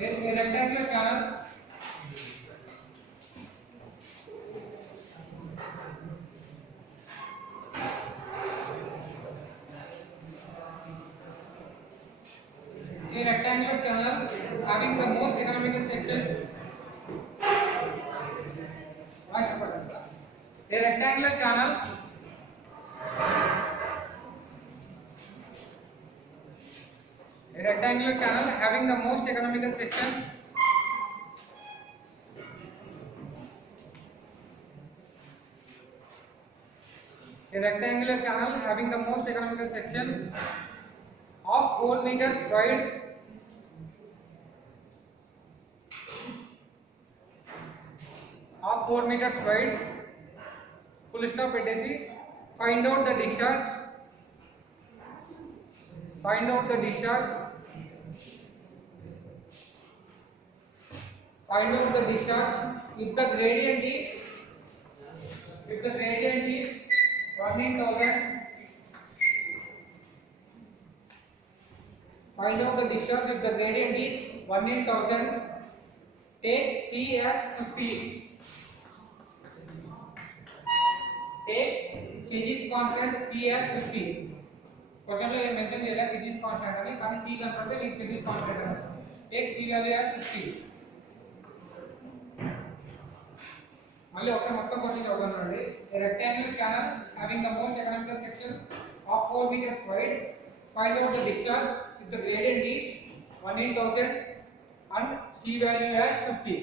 A rectangular channel having the most economical section. A rectangular channel having the most economical section of 4 meters wide full stop పెట్టేసి find out the discharge if the gradient is 1 in 1000. Find out the discharge if the gradient is 1 in 1000. Take C as 50. Take Chegis constant C as 50. Question lo mention cheyala Chegis constant ani కానీ C కనపడితే మీకు Chegis constant అని. Take C value as 50. మళ్ళీ ఒకసారి మొత్తం question చదువుతానండి. A rectangular channel having the most economical section of 4 meters wide. Find out the discharge if the gradient is 1 in 1000 and C value as 50.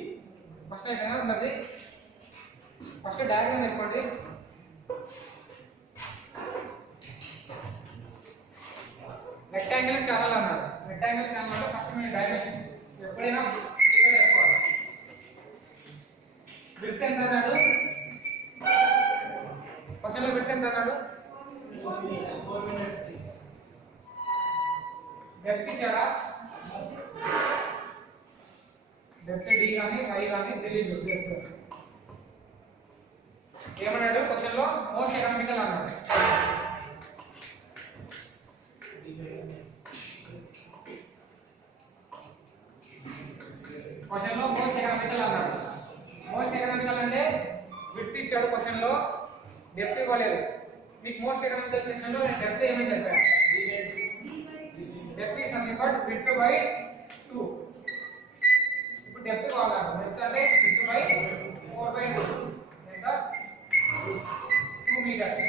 First అయినా ఉన్నది. First diagram వేసుకోండి. Rectangular channel అన్నారు. Rectangular channel అంటే first మీరు dimension ఎప్పుడైనా ఇక్కడ వేసుకోవాలి. Width ఎంత అన్నాడు? క్వశ్చన్ లో విడ్త్ ఎంత అన్నాడు? డెప్త్ ఇచ్చాడా? డెప్త్ డి కానీ వై కానీ తెలియదు. డెప్త్ ఏమన్నాడు క్వశ్చన్ లో? మోస్ట్ ఎకనామికల్ అన్నాడు. క్వశ్చన్ లో మోస్ట్ ఎకనామికల్ అన్నాడు. మోస్ట్ ఎకనామికల్ అంటే విడ్త్ ఇచ్చాడు క్వశ్చన్ లో, డెప్త్ ఇవ్వలేదు. మీకు మోస్ట్ ఎకనామికల్ సెక్షన్ లో నేను డెప్త్ ఏమని చెప్పాను? Depth is nothing but width by 2. ఇప్పుడు డెప్త్ కావాలి. డెప్త్ అంటే విడ్త్ బై 4/2 లేదా 2 మీటర్స్.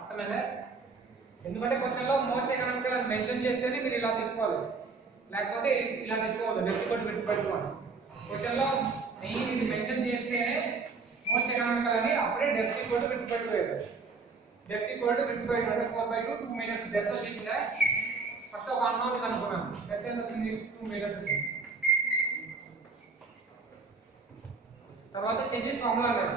అర్థమైందా? ఎందుకంటే క్వశ్చన్ లో మోస్ట్ ఎకనామికల్ అని మెన్షన్ చేస్తేనే మీరు ఇలా తీసుకోవాలి, లేకపోతే ఇలా తీసుకోవాలి. డెప్త్ బై విడ్త్ బై 2 అని క్వశ్చన్ లో మెయిన్ ఇది మెన్షన్ చేస్తేనే మోస్ట్ ఎకనామికల్ అని, అప్పుడే depth equal to width by 2 అవుతుంది. Depth equal to width by 2 అంటే 4/2 2 మీటర్స్ డెప్త్ వచ్చేసిందా? ఫస్ట్ ఒక అన్నోన్ కనుక్కున్నాం. డెప్త్ ఎంత వచ్చింది? 2 మీటర్స్ వచ్చింది. తర్వాత చేంజెస్ ఫార్ములా అన్నాడు.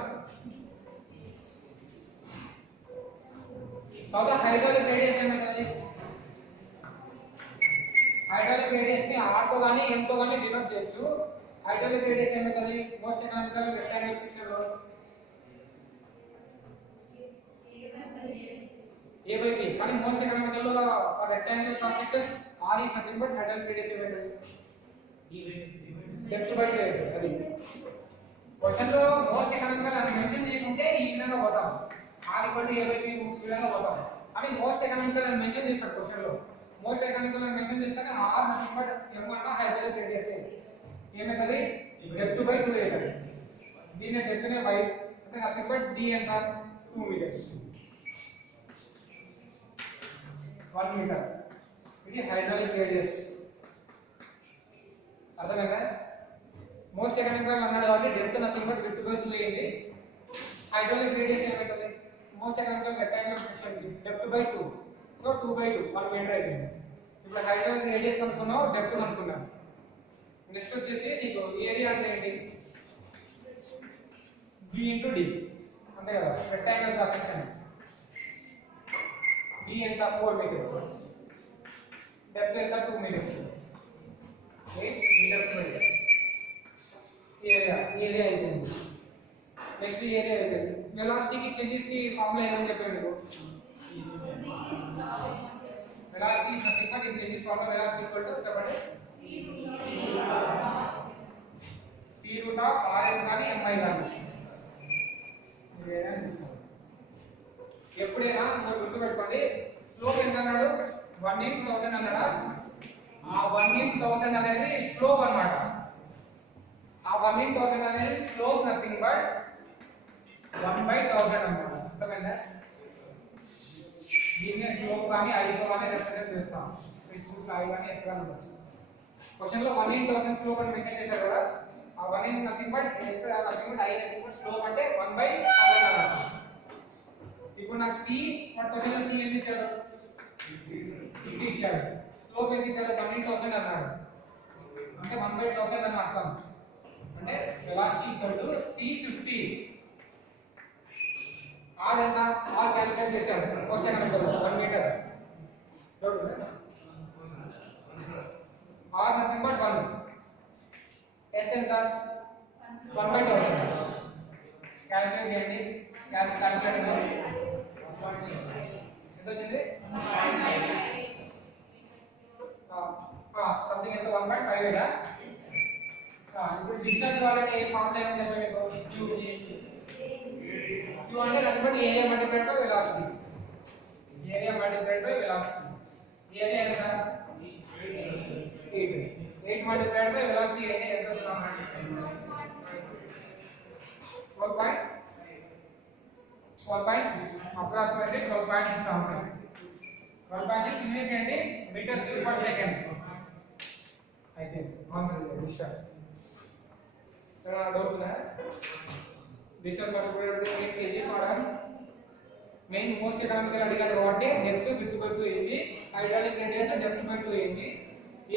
తర్వాత హైడ్రాలిక్ రేడియస్ ఏమైంది? హైడ్రాలిక్ రేడియస్ ని r తో గాని m తో గాని డినోట్ చేయొచ్చు. హైడ్రాలిక్ రేడియస్ ఏమైంది? మోస్ట్ ఎకనామికల్ రెక్టాంగులర్ సెక్షన్ లో a by b. కానీ మోస్ట్ ఎకనామికల్ లో for rectangular cross section r is nothing but hydraulic radius ఏమైంది? Depth by 2. అది క్వశ్చన్ లో మోస్ట్ ఎకనామికల్ అని మెన్షన్ చేయకుంటే ఈ విధంగా పోతాం. r a by b ఈ విధంగా పోతాం. అని మోస్ట్ ఎకనామికల్ అని మెన్షన్ చేస్తాడు క్వశ్చన్ లో. మోస్ట్ ఎకనామికల్ అని మెన్షన్ చేస్తాక r నథింగ్ బట్ m అన్న హైడ్రాలిక్ రేడియస్ ఏమైతుంది? డెప్త్ బై 2 అవుతుంది. దీని డెప్త్ నే బై అంటే నథింగ్ బట్ d ఎంత? 2 మీటర్స్. 1 మీటర్. ఇది హైడ్రాలిక్ రేడియస్. అర్థమైందా? మోస్ట్ ఎకనామికల్ అన్నాడు కాబట్టి depth nothing but width by 2 అయింది. హైడ్రాలిక్ రేడియస్ ఏమైతుంది? Most economical rectangular section depth by 2, so 2/2 1 meter అయిపోయింది. ఇప్పుడు హైడ్రాలిక్ రేడియస్ అనుకున్నావు, డెప్త్ అనుకున్నావు. నెక్స్ట్ వచ్చేసి నీకు ఏరియా అంటే ఏంటి? b ఇంటూ d అంతే కదా. రెక్టాంగులర్ క్రాస్ సెక్షన్ b ఎంత? 4 మీటర్స్. డెప్త్ ఎంత? 2 మీటర్స్. 8 మీటర్స్ ఏరియా అయిపోయింది. నెక్స్ట్ ఏరియా అయిపోయింది. వెలాసిటీకి చేంజెస్ కి ఫార్ములా ఏమని చెప్పాను మీకు? Velocity is nothing but in changes formula velocity equal to చెప్పండి सी रूट ऑफ RS కానీ MI కానీ ఏదైనా తీసుకోండి. ఎప్పుడైనా మీరు గుర్తుపెట్టుకోండి, స్లోప్ ఎంత అన్నాడు? 1 in 1000 అన్నాడా? ఆ 1 in 1000 అనేది స్లోప్ అన్నమాట. ఆ 1 in 1000 అనేది స్లోప్ నథింగ్ బట్ 1/1000 అన్నమాట. అర్థమైందా? దీన్నే స్లోప్ కానీ I తో కానీ రిప్రజెంట్ చేస్తాం. డిస్టెన్స్ I కానీ S కానీ ఉండొచ్చు. క్వశ్చన్ లో 1 in 1000 స్లోప్ అని మెన్షన్ చేశారు కదా, ఆ 1 in nothing but S nothing but I nothing but slope అంటే 1/1000 అన్నమాట. ఇప్పుడు నాకు C మన క్వశ్చన్ లో C ఎంత ఇచ్చాడు? 50 ఇచ్చాడు. స్లోప్ ఎంత ఇచ్చాడు? 1 in 1000 అన్నాడు. అంటే 1/1000 అని అర్థం. అంటే velocity equal to C50. R ఎంత? R క్యాలిక్యులేట్ చేశాడు question number 1 meter. R nothing but 1. S ఎంత? 1/1000. క్యాలిక్యులేట్ చేయండి. క్యాలిక్యులేట్ చేయండి. ఎంత వచ్చింది? సంథింగ్ ఎంత? 1.5 ఏడా? ఇప్పుడు డిస్టెన్స్ వాళ్ళకి ఏ ఫార్ములా ఏమని చెప్పండి? Q అంటే nothing but area multiplied by velocity. Area multiplied by velocity. Area ఎంత? 8. 8 మల్టిప్లైడ్ బై వెలాసిటీ ఏరియా ఎంత వస్తుంది? 12.6. Approximately 12.6 answer. 12.6 యూనిట్స్ ఏంటి? Meter cube per second. అయితే ఆన్సర్ డిస్టెన్స్. ఏమైనా డౌట్స్ ఉన్నాయా? డిస్టెన్స్ పర్టికులర్ చేంజెస్ వాడడం మెయిన్ మోస్ట్ ఎకనామికల్ అడిగాడు కాబట్టి డెప్త్ విడ్త్ బై 2 ఏంది, హైడ్రాలిక్ రేడియస్ డెప్త్ బై 2 ఏంది,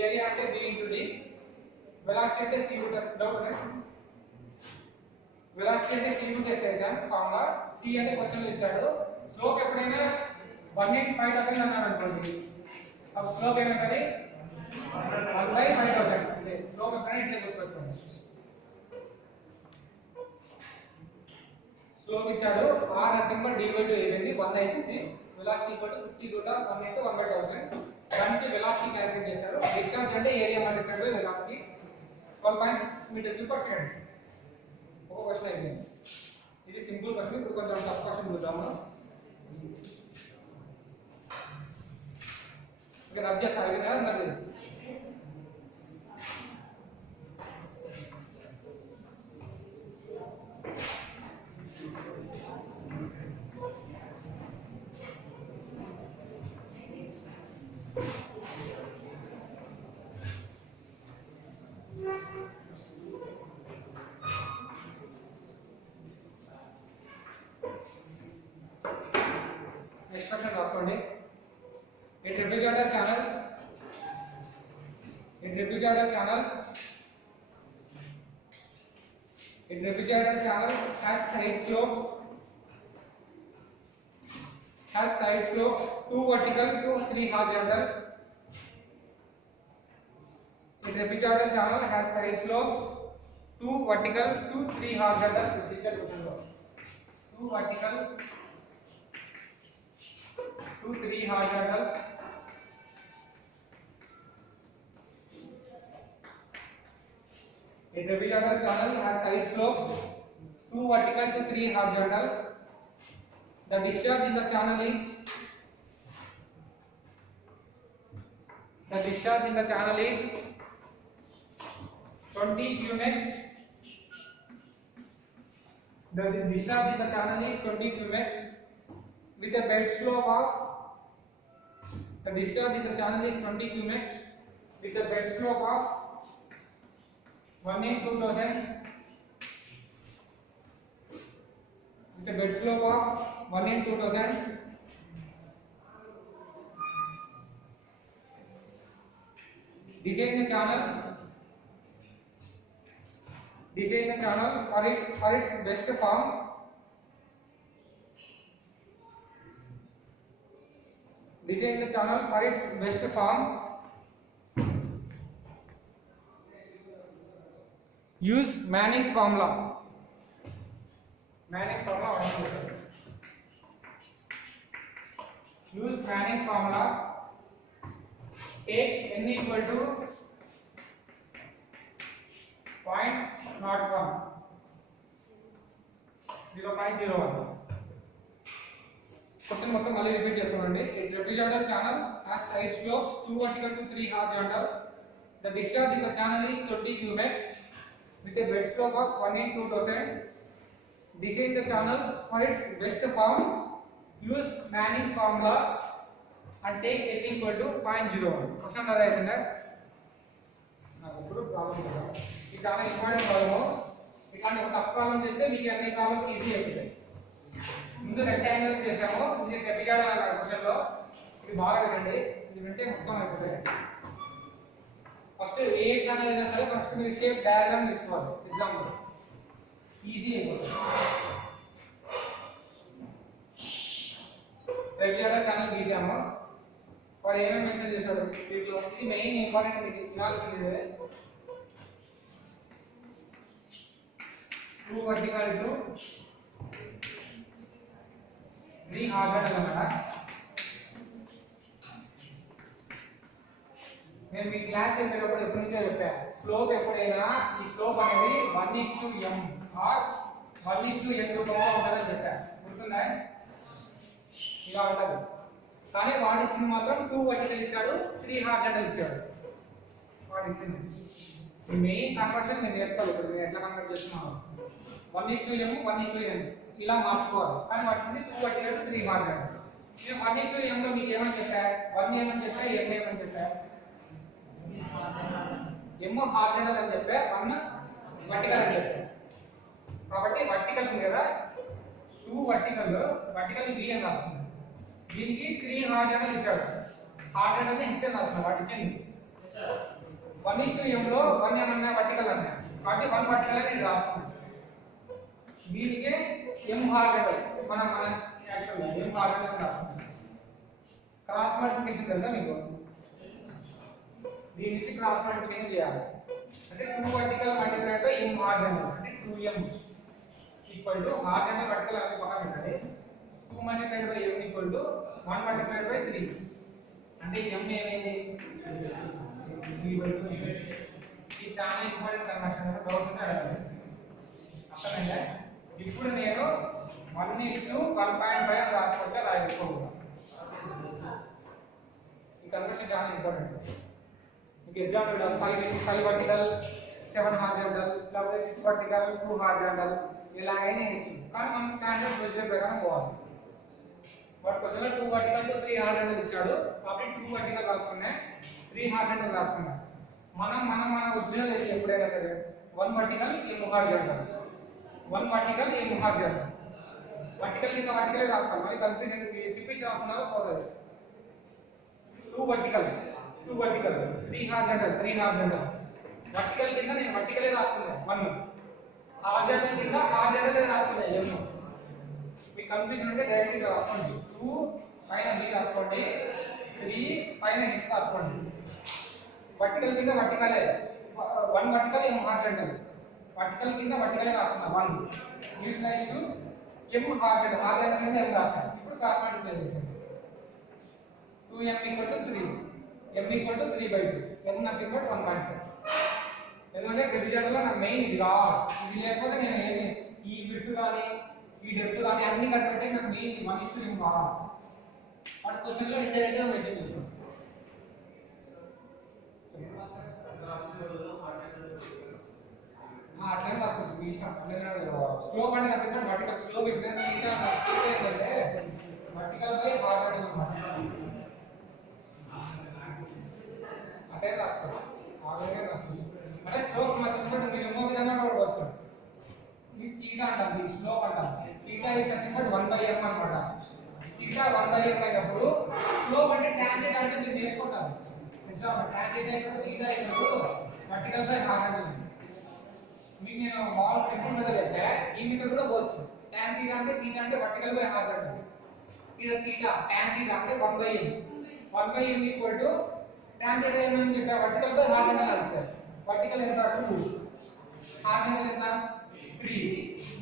ఏరియా అంటే b ఇంటూ d, వెలాసిటీ అంటే c రూట్. డౌట్ ఉన్నాయా? వెలాసిటీ అంటే c రూట్ చేసేసాం ఫార్ములా. c అంటే క్వశ్చన్ లో ఇచ్చాడు. స్లోప్ ఎప్పుడైనా 1 in 5000 అన్నాడు అనుకోండి, అప్పుడు స్లోప్ ఏమవుతుంది? 1/5000. అంటే స్లోప్ ఎప్పుడైనా ఇట్లా గుర్తుపెట్టుకోండి. స్లోప్ ఇచ్చాడు, r నథింగ్ బట్ d/2 అయిపోయింది, 1 అయిపోయింది. Velocity equal to 50 root of 1 into 1/1000. దాని నుంచి వెలాసిటీ క్యాలిక్యులేట్ చేశారు. డిశ్చార్జ్ అంటే area multiplied by velocity. 12.6 meter cube per second. ఒక క్వశ్చన్ అయిపోయింది. ఇది సింపుల్ క్వశ్చన్. ఇప్పుడు కొంచెం టఫ్ క్వశ్చన్ చూద్దాము. ఇక రబ్ చేస్తారు కదా మరి. Next question రాసుకోండి. A trapezoidal channel. A trapezoidal channel. A trapezoidal channel has side slopes. Has side slopes 2 vertical to 3 horizontal. A trapezoidal channel has side slopes 2 vertical to 3 horizontal. 2 vertical to 3 horizontal. A trapezoidal channel has side slopes 2 vertical to 3 horizontal. The discharge in the channel is 20 cumex. The discharge in the channel is 20 cumex with a bed slope of the discharge in the channel is 20 cumex with a bed slope of 1 in 2000 with a bed slope of 1 in 2000. Design the channel for its best form. Design the channel for its best form. Use Manning's formula. Use Manning's formula. Take n equal to 0.01 0.01 question మొత్తం మళ్ళీ repeat చేస్తామండి. It represents channel as side slopes 2 vertical to 3 horizontal. The discharge in the channel is 20 cubics with a bed slope of 1 in 2%. Design the channel for its best form. Use Manning's formula and take n equal to 0.01. Question అదే అయిపోయిందా? నాకు ఇప్పుడు problem కదా, ఇది చాలా important problem. ఇట్లాంటి ఒక tough problem చేస్తే మీకు అన్ని ప్రాబ్లమ్స్ ఈజీ అయిపోతాయి. ముందు రెక్టాంగిల్ చేసాము, ఇది ట్రెపిజాయిడ్ అన్నారు క్వశ్చన్లో. ఇది బాగా వినండి, ఇది వింటే మొత్తం అయిపోతాయి. ఫస్ట్ ఏ ఛానల్ అయినా సరే ఫస్ట్ మీరు షేప్ డయాగ్రామ్ తీసుకోవాలి. ఎగ్జాంపుల్ ఈజీ అయిపోతుంది. ట్రెపిజాయిడ్ ఛానల్ గీసాము, వాడు ఏమేమి మెన్షన్ చేశాడు వీటిలో. ఇది మెయిన్ ఇంపార్టెంట్, మీకు వినాల్సింది. 2 vertical to 3 horizontal అన్నమాట. నేను మీ క్లాస్ చెప్పేటప్పుడు ఎప్పటి నుంచో చెప్పా, స్లోప్ ఎప్పుడైనా ఈ స్లోప్ అనేది 1:m ఆర్ 1:n రూపంలో ఉంటుందని చెప్పా. గుర్తుందా? ఇలా ఉంటుంది. కానీ వాడు ఇచ్చింది మాత్రం 2 vertical ఇచ్చాడు, 3 horizontal ఇచ్చాడు. వాడు ఇచ్చింది ఈ మెయిన్ కన్వర్షన్ నేను నేర్చుకోవాలి. ఇప్పుడు నేను ఎట్లా కన్వర్ట్ చేస్తున్నాను, 1:m 1:n ఇలా మార్చుకోవాలి. కానీ వాడు ఇచ్చింది 2 vertical to 3 horizontal. నేను 1:m లో మీకు ఏమని చెప్పా, 1 ఏమని చెప్పా, m ఏమని చెప్పా, m horizontal అని చెప్పా, 1 vertical అని చెప్పా. కాబట్టి వర్టికల్ ఉంది కదా, 2 vertical v అని రాసుకున్నాను. దీనికి 3 horizontal ఇచ్చాడు, horizontal ని h అని రాసుకున్నాను. వాడు ఇచ్చింది 1:m లో 1 ఏమన్నా వర్టికల్ అన్నా, కాబట్టి 1 vertical అని నేను రాసుకున్నాను. దీనికి m horizontal మన యాక్చువల్గా m horizontal అని రాసుకున్నాను. క్రాస్ మల్టిప్లికేషన్ తెలుసా మీకు? దీని నుంచి క్రాస్ మల్టిప్లికేషన్ చేయాలి. అంటే 2 vertical multiplied by m horizontal అంటే 2m equal to horizontal vertical అనే పక్కన పెట్టాలి. 2 multiplied by m equal to 1 multiplied by 3 అంటే m ఏమైంది 3/2. ఇది చాలా ఇంపార్టెంట్ కన్వర్షన్, డౌట్స్ ఉంటే అడగండి. అర్థమైందా? ఇప్పుడు నేను 1:1.5 అని రాసుకోవచ్చా రాసుకోకూడదు? ఈ కన్వర్షన్ చాలా ఇంపార్టెంట్. మీకు ఎగ్జాంపుల్ 5 vertical 7 horizontal లేకపోతే 6 vertical 2 horizontal ఇలాగైనా ఇచ్చు. కానీ మనం స్టాండర్డ్ ప్రొసీజర్ ప్రకారం పోవాలి. వాటి క్వశ్చన్లో 2 vertical to 3 horizontal ఇచ్చాడు, కాబట్టి 2 vertical రాసుకున్నా, 3 horizontal రాసుకున్నా. మన ఒరిజినల్ అయితే ఎప్పుడైనా సరే 1 vertical m horizontal 1 vertical m horizontal vertical కింద వర్టికల్ రాసుకోవాలి. మరి కన్ఫ్యూజన్ తిప్పించి రాస్తున్నారు పోతుంది. 2 vertical 3 horizontal వర్టికల్ కింద నేను వర్టికలే రాసుకున్నాను 1, హారిజాంటల్ కింద హారిజాంటలే రాసుకున్నాను m. మీకు కన్ఫ్యూజన్ ఉంటే డైరెక్ట్ గా రాసుకోండి. 2 పైన v రాసుకోండి, 3 పైన h రాసుకోండి. వర్టికల్ కింద వర్టికలే 1 vertical m horizontal వర్టికల్ కింద వర్టికలే రాస్తున్నా 1 gives rise to m horizontal కింద m రాస్తాను. ఇప్పుడు క్రాస్ మల్టిప్లై చేసేయండి. 2m equal to 3 m equal to 3/2 m నాకు equal to 1.5. ఎందుకంటే ట్రెపిజాయిడ్లో నాకు మెయిన్ ఇది కావాలి. ఇది లేకపోతే నేను ఈ విడ్త్ కానీ ఈ డెప్త్ కానీ అన్ని కనిపెట్టే నాకు మెయిన్ 1:m కావాలి. వాటి క్వశ్చన్లో ఇండైరెక్ట్ గా మెన్షన్ చేసాను. అట్లనే రాసుకోవచ్చు, మీ ఇష్టం. అట్లనే స్లోప్ అంటే నాకు వర్టికల్ స్లోప్ ఎప్పుడైనా ఏంటంటే వర్టికల్ బై హారిజాంటల్ అన్నమాట. అదే రాసుకోవచ్చు, ఆల్రెడీ రాసుకోవచ్చు. అంటే స్లోప్ మధ్య మీరు ఇంకో విధంగా పడవచ్చు. ఇది తీటా అంటారు, ఇది స్లోప్ అంటారు. Theta is nothing but 1/m అన్నమాట. తీటా 1/m అయినప్పుడు స్లోప్ అంటే tan θ అంటే మీరు నేర్చుకుంటారు. ఎగ్జాంపుల్ tan θ అంటే తీటా అయినప్పుడు వర్టికల్ బై హారిజాంటల్. మీకు నేను మామూలు సింపుల్ మెథడ్ చెప్తే ఈ మెథడ్ కూడా పోవచ్చు. tan θ అంటే వర్టికల్ బై హారిజాంటల్. ఇక్కడ తీటా tan θ అంటే 1/m 1/m equal to tan θ ఏమని చెప్పా, వర్టికల్ బై హారిజాంటల్ అంటారు. వర్టికల్ ఎంత 2, హారిజాంటల్ ఎంత 3.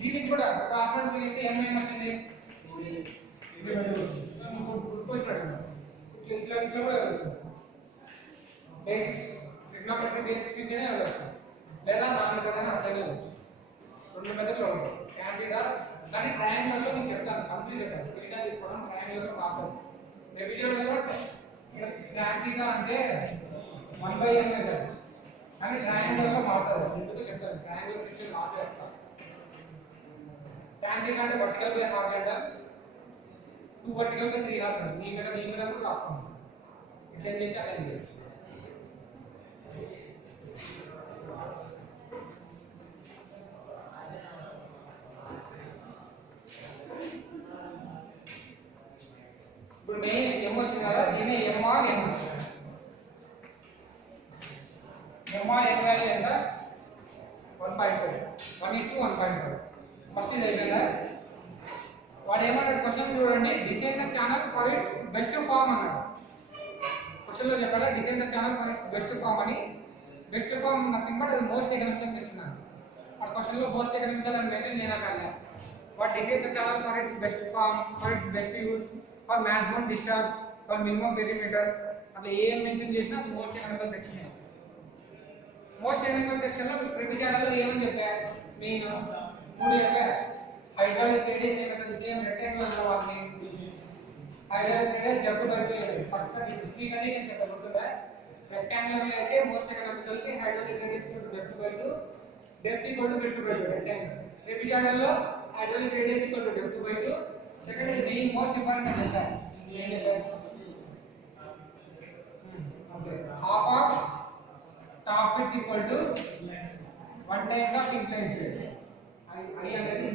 దీనికి కూడా క్రాస్ మల్టిప్లై చేస్తే m ఏమొచ్చింది ఇట్లా కూడా వెళ్ళచ్చు. బేసిక్స్ ట్రిగ్నోమెట్రీ బేసిక్స్ నుంచినే వెళ్ళచ్చు. లేదా నాన్ మెథడ్ అని అర్థం కాదు. రెండు మెథడ్లు ఉంటాయి tan θ. కానీ ట్రయాంగిల్ లో నేను చెప్తాను కన్ఫ్యూజ్ అవుతాను. θ తీసుకోవడం ట్రయాంగిల్ లో మాత్రం రెవిజన్ లో ఇక్కడ tan θ అంటే 1/n మెథడ్ కానీ ట్రయాంగిల్ లో మారుతుంది. ఎందుకు చెప్తాను ట్రయాంగిల్ సెక్షన్ మాట్లాడతాను. tan θ అంటే వర్టికల్ బై హాఫ్ అంటారు, 2 వర్టికల్ బై 3 హాఫ్ అంటారు. ఈ మెథడ్ కూడా రాసుకోండి. ఇట్లా చేస్తే అలా చేయొచ్చు. ఇప్పుడు మెయిన్ m వచ్చింది కదా, దీన్ని m ఆర్ n వాల్యూ ఎంత 1.5 1:1.5. ఫస్ట్ ఇది అయిపోయిందా? వాడు ఏమన్నాడు క్వశ్చన్ చూడండి, design the channel for its best form అన్నాడు. క్వశ్చన్ లో చెప్పాలా design the channel for its best form అని. బెస్ట్ ఫార్మ్ నథింగ్ బట్ అది మోస్ట్ ఎకనామికల్ సెక్షన్ అన్నాడు. ఆ క్వశ్చన్ లో మోస్ట్ ఎకనామికల్ అని మెన్షన్ చేయనక్కర్లే. What design the channel for its best form, for its best use, for maximum discharge, for minimum perimeter అట్లా ఏం mention చేసినా అది most economical section. Most economical section లో ప్రతి ఛానల్ లో ఏమని చెప్పారు, నేను 3 చెప్పారు. హైడ్రాలిక్ రేడియస్ ఏమవుతుంది, సేమ్ రెక్టాంగులర్ లో వాటిని hydraulic radius depth by 2 first condition 3 conditions చెప్పారు గుర్తుందా. రెక్టాంగులర్ లో అయితే మోస్ట్ ఎకనామికల్ కి hydraulic radius depth by 2, depth width by 2 rectangular. ప్రతి ఛానల్ లో hydraulic radius depth by 2. Second ఇది మెయిన్ మోస్ట్ ఇంపార్టెంట్ అని చెప్పారు. ఏం చెప్పారు, okay half of top width equal to 1 times of incline side. అది అనేది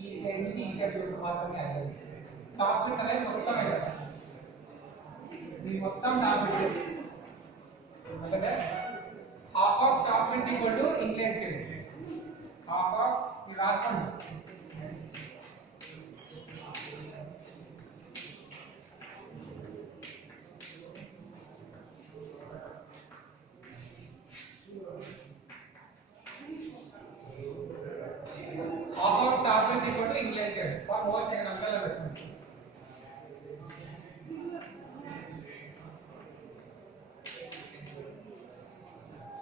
ఈ సైడ్ నుంచి ఈ సైడ్ వరకు మాత్రమే అయ్యేది. టాప్ విడ్త్ అనేది మొత్తం కదా, ఇది మొత్తం టాప్ విడ్త్ అంటే half of top width equal to incline side. Half of ఇది రాసుకోండి. Half of top width equal to inclined side for most economical development.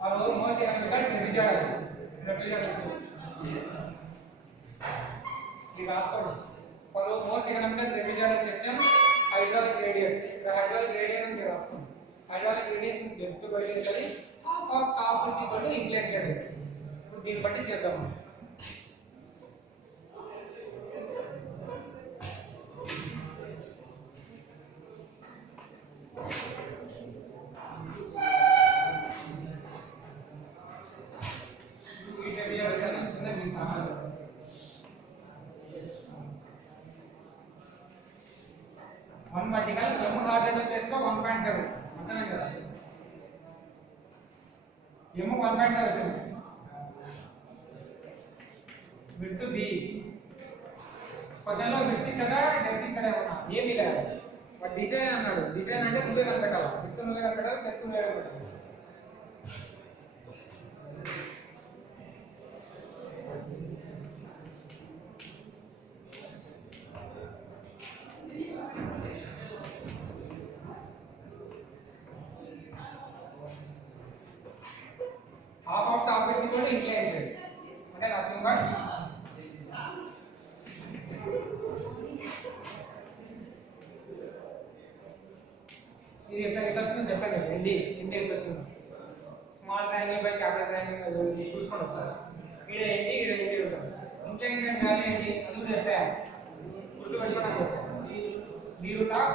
For most economical trapezoidal. The last one. For most economical trapezoidal section, hydraulic radius. The hydraulic radius and the last one. Hydraulic radius in depth by half of top width equal to inclined side. దీన్ని బట్టి చేద్దాం. One vertical m horizontal place లో 1.5 అంతనే కదా, m 1.5 వచ్చింది. Width b question లో width ఇచ్చాడా depth ఇచ్చాడా ఏమీ లేదు. బట్ డిజైన్ అన్నాడు. డిజైన్ అంటే నువ్వే కనిపెట్టాలి, విడ్త్ నువ్వే కనిపెట్టాలి, డెప్త్ నువ్వే కనిపెట్టాలి. హాఫ్ ఆఫ్ టాప్ విడ్త్ కూడా ఇంక్లైన్ సైడ్ అంటే నథింగ్ బట్ ఇది ఎట్లా వచ్చిందో చెప్పండి. ఎన్డీ ఎట్లా వచ్చిందో small triangle by capital triangle చూసుకోండి సార్. ఇక్కడ ఎన్డీ ఉంటుంది. ఇంక్లైన్ సైడ్ వాల్యూ ఏంటి అది చెప్పారు, గుర్తుపెట్టుకోవడం చెప్పారు. d root of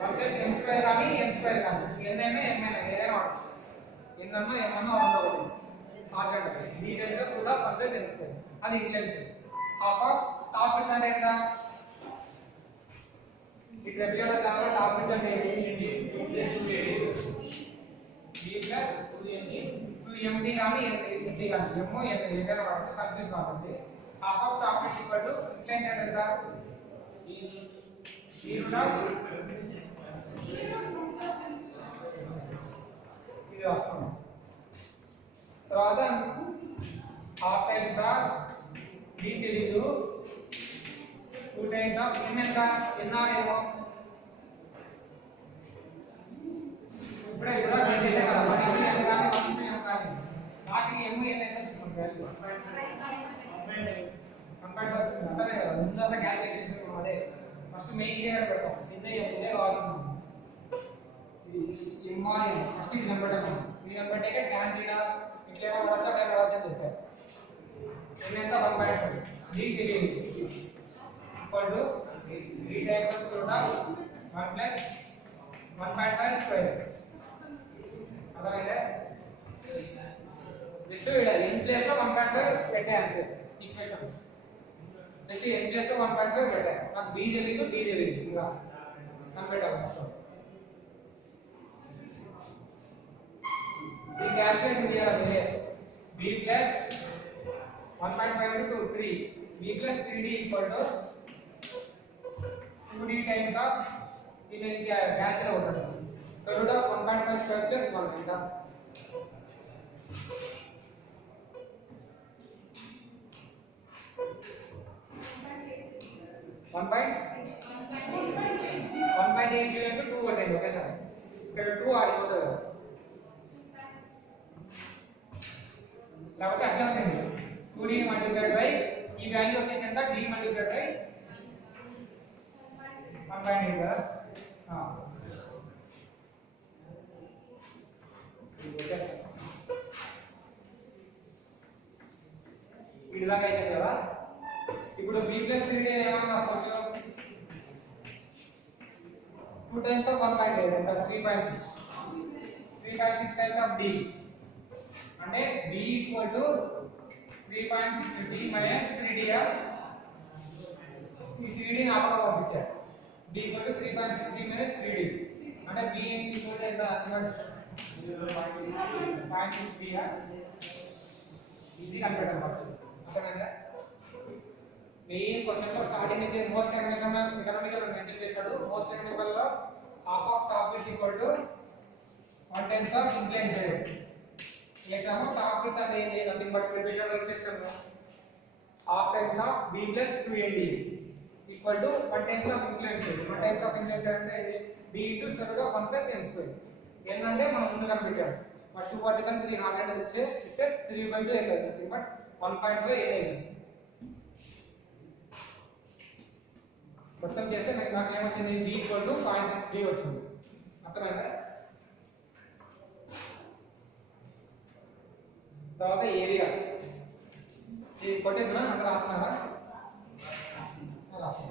versus m square కానీ n స్క్వేర్ కానీ n అయినా m అయినా ఏదైనా వాడచ్చు. n అన్నా m అన్నా ఉండవచ్చు. మాట్లాడండి d డెల్టా కూడా వర్సెస్ n స్క్వేర్ అది incline side. Half of top width అంటే ఎంత, ఈ ట్రెపెజాయిడల్ ఛానల్ లో టాప్ విడ్త్ అంటే ఏంటి b ప్లస్ 2md కానీ md కానీ m ఏదైనా వాడచ్చు, కన్ఫ్యూజ్ కాకండి. Half of top width equal to incline side ఎంత d రూట్ ఆఫ్ ఇది వస్తుంది. తర్వాత హాఫ్ టైమ్స్ ఆఫ్ d తెలీదు, 2 టైమ్స్ ఆఫ్ n ఎంత n ఏమో ఇప్పుడే కూడా నేను చేసే కదా, మరి n కానీ లాస్ట్ m మినిమం ఎంత వచ్చింది వాల్యూ 1.5 వచ్చింది అంతనే కదా ముందంతా క్యాలిక్యులేషన్ చేసాం అదే ఫస్ట్ మెయిన్ ఇయర్ పెడతాం ఇదే కావాల్సింది ఇది ఎంఆర్ ఫస్ట్ ఇది కనబెట్టాలి ఇది కనబెట్టాక ట్యాన్ తీటా ఇట్లా రావచ్చా టైం రావచ్చా అని చెప్పారు ఇదంతా 1.5 డి తెలియదు ఈక్వల్ టు డి టైమ్స్ కూడా 1 ప్లస్ 1.5 స్క్వేర్ అర్థమైందా జస్ట్ ఇక్కడ n ప్లేస్ లో 1.5 పెట్టా అంతే ఈక్వేషన్ జస్ట్ n ప్లేస్ లో 1.5 పెట్టా నాకు b తెలియదు d తెలియదు ఇంకా కంప్లీట్ అవుతుంది ఈ క్యాలిక్యులేషన్ చేయాలి b plus 1.5 to 3 b plus 3d equal to 2d times of in gas లో ఉంటుంది square root of 1.5 square plus 1 ఇంకా 1.80 into 2 అంటే ఓకే సార్ ఇక్కడ 2 ఆడిపోతుంది కదా లేకపోతే అట్లా ఉంటుంది 2d multiplied by ఈ వాల్యూ వచ్చేసి ఎంత d multiplied by 1.8 కదా ఇలాగ అయితే కదా ఇప్పుడు b plus 3d ఏమన్నా రాసుకోవచ్చు 2 times of 1.8 అంటే 3.6 times of d అంటే b equal to 3.6d minus 3d ఈ 3d ని ఆపక పంపించారు b equal to 3.6d minus 3d అంటే b equal to ఎంత 0.6d ఇది కన్వర్ట్ అవ్వాలి అర్థమైందా మెయిన్ క్వశ్చన్ లో స్టార్టింగ్ నుంచి మోస్ట్ ఎకనామికల్ మెన్షన్ చేశాడు మోస్ట్ ఎకనామికల్ లో half of top width equal to 1 times of incline side చేసాము టాప్ విడ్త్ అంటే ఏంటి nothing but repeated section half times of b plus 2ad equal to 1 times of incline side 1 times of incline side అంటే ఇది b into square root of 1 plus n square n అంటే మనం ముందు కనిపెట్టాము but 2 vertical 3 horizontal ఇస్తే 3/2 n అవుతుంది but 1.5 n అయింది మొత్తం చేస్తే నాకు ఏమొచ్చింది b ఈక్వల్ టు 0.6d వచ్చింది అర్థమైందా తర్వాత ఏరియా ఇది కొట్టేద్దా అంత రాస్తున్నారా రాస్తున్నా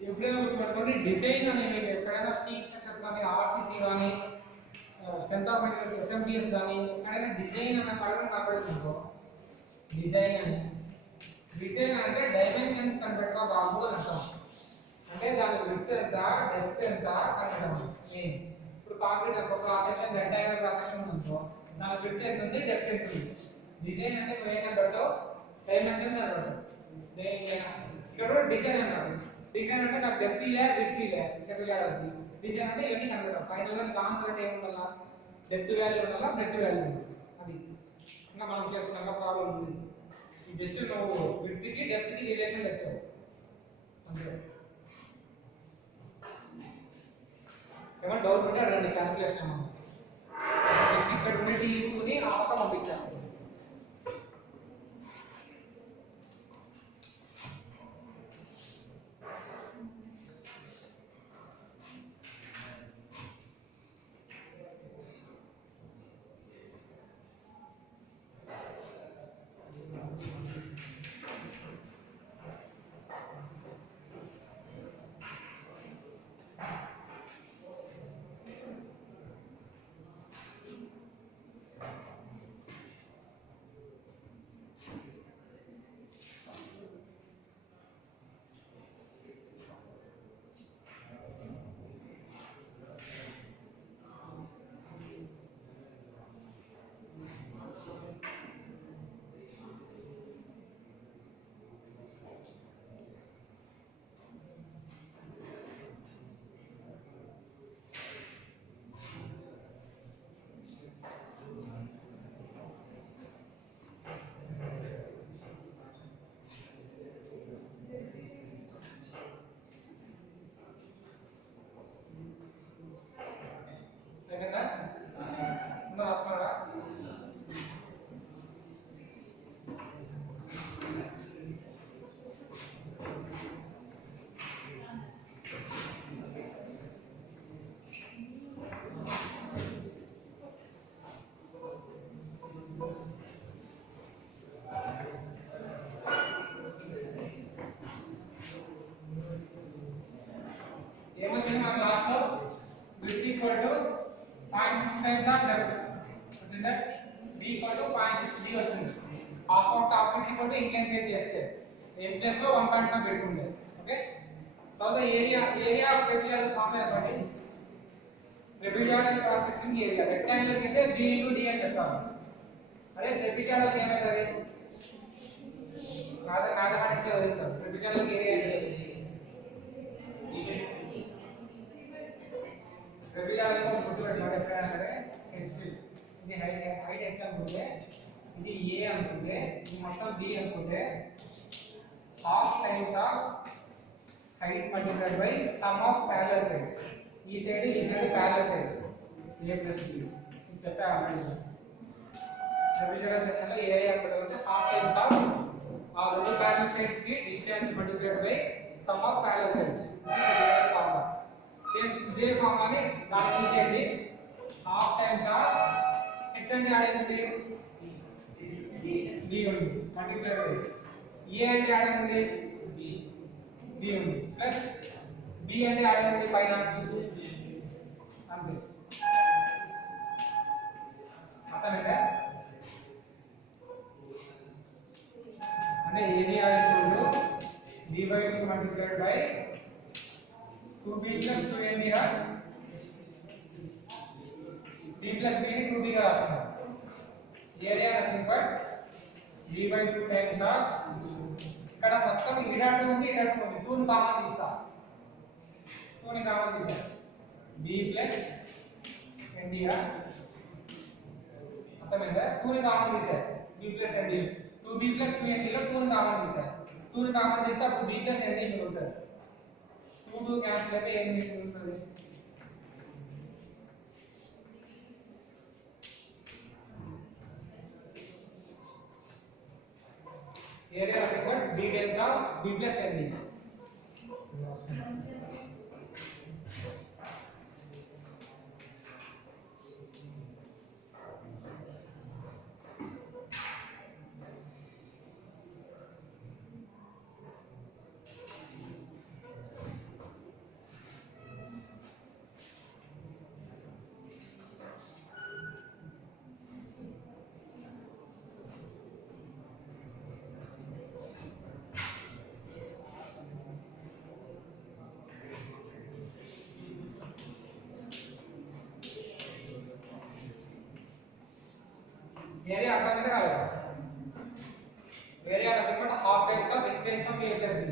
ఎప్పుడైనా గుర్తుపెట్టుకోండి డిజైన్ అనేది ఎక్కడైనా స్టీల్ స్ట్రక్చర్స్ కానీ ఆర్సీసీ కానీ స్ట్రెంత్ ఆఫ్ మెటీరియల్స్ ఎస్ఎంటీఎస్ కానీ ఎక్కడైనా డిజైన్ అనే పదం కనబడుతుందో డిజైన్ అంటే డైమెన్షన్స్ కనిపెట్టుకో బాబు అని అంటాం అంటే దాని విడ్త్ ఎంత డెప్త్ ఎంత కనిపెట్టడం మెయిన్ ఇప్పుడు కాంక్రీట్ ఒక cross section rectangle cross section ఉందో దాని విడ్త్ ఎంత ఉంది డెప్త్ ఎంత ఉంది డిజైన్ అంటే మెయిన్ కనబడతావు డైమెన్షన్స్ కనబడతావు ఇక్కడ డిజైన్ అన్నారు డిజైన్ అంటే నాకు డెప్త్ ఇలా విడ్త్ ఇలా ఇక్కడ వెళ్ళాలి డిజైన్ అంటే ఇవన్నీ కనబడతాం ఫైనల్ గా ఆన్సర్ అంటే ఏముండాలా డెప్త్ వాల్యూ ఉండాలా బ్రెడ్త్ వాల్యూ అది ఇంకా మనం చేసుకున్నాక ప్రాబ్లం ఉంది ఈ జస్ట్ నువ్వు విడ్త్ కి డెప్త్ కి రిలేషన్ తెచ్చావు అంతే ఏమన్నా డౌట్ ఉంటే అడగండి క్యాలిక్యులేషన్ ఏమన్నా జస్ట్ ఇక్కడ ఉండే టీని ఆపక పంపించాను width equal to 0.6 times of depth వచ్చిందా b ఈక్వల్ టు 0.6 d వచ్చింది half of top width equal to incline change చేస్తే n ప్లస్ లో 1.5 పెట్టుకుంటే ఓకే తర్వాత ఏరియా ఆఫ్ ట్రెపెజాయిడల్ ఫార్ములా ఏంటంటే ట్రెపెజాయిడల్ క్రాస్ సెక్షన్ ఏరియా రెక్టాంగులర్ కి అయితే b ఇంటూ d అని చెప్తాము అదే ట్రెపెజాయిడల్ కి ఏమవుతుంది మ్యాథమెటిక్స్ లో చదువుతాం ట్రెపెజాయిడల్ ఏరియా అంటే ట్రెపెజాయిడల్ లో గుర్తుపెట్టుకోండి ఎక్కడైనా సరే h ఇది హైట్ h అనుకుంటే ఇది a అనుకుంటే ఇది మొత్తం b అనుకుంటే half times of height multiplied by sum of parallel sides ఈ side parallel sides a plus b ఇది చెప్పా అన్నమాట ట్రెపెజాయిడల్ సెక్షన్ లో ఏరియా అంటే half times of ఆ రెండు parallel sides కి distance multiplied by sum of parallel sides ఇది ఫార్ములా సేమ్ ఇదే ఫార్ములాని దాన్ని తీసేయండి half times of h అంటే ఆడేంటి b ఉంది multiplied by a అంటే ఆడేంటి b ఉంది ప్లస్ b అంటే ఆడేంటి పైన అంతే అర్థమైందా అంటే area equal to b/2 multiplied by 2b plus 2ab రా b plus b ని 2b గా రాసుకుందాం area nothing but b/2 times of ఇక్కడ మొత్తం ఇక్కడ 2 ఉంది ఇక్కడ 2 ఉంది 2 ని కామన్ తీస్తా 2 ని కామన్ తీసా b plus nd రా అర్థమైందా 2 ని కామన్ తీసా b plus nd 2b plus 2nd లో 2 ని కామన్ తీసా 2 ని కామన్ తీస్తే అప్పుడు b plus nd మిగులుతుంది 2 క్యాన్సిల్ అయితే ఏం మిగులుతుంది area nothing but b times of b plus nd area అర్థమైందా కాదా area nothing but half times of h times of a plus b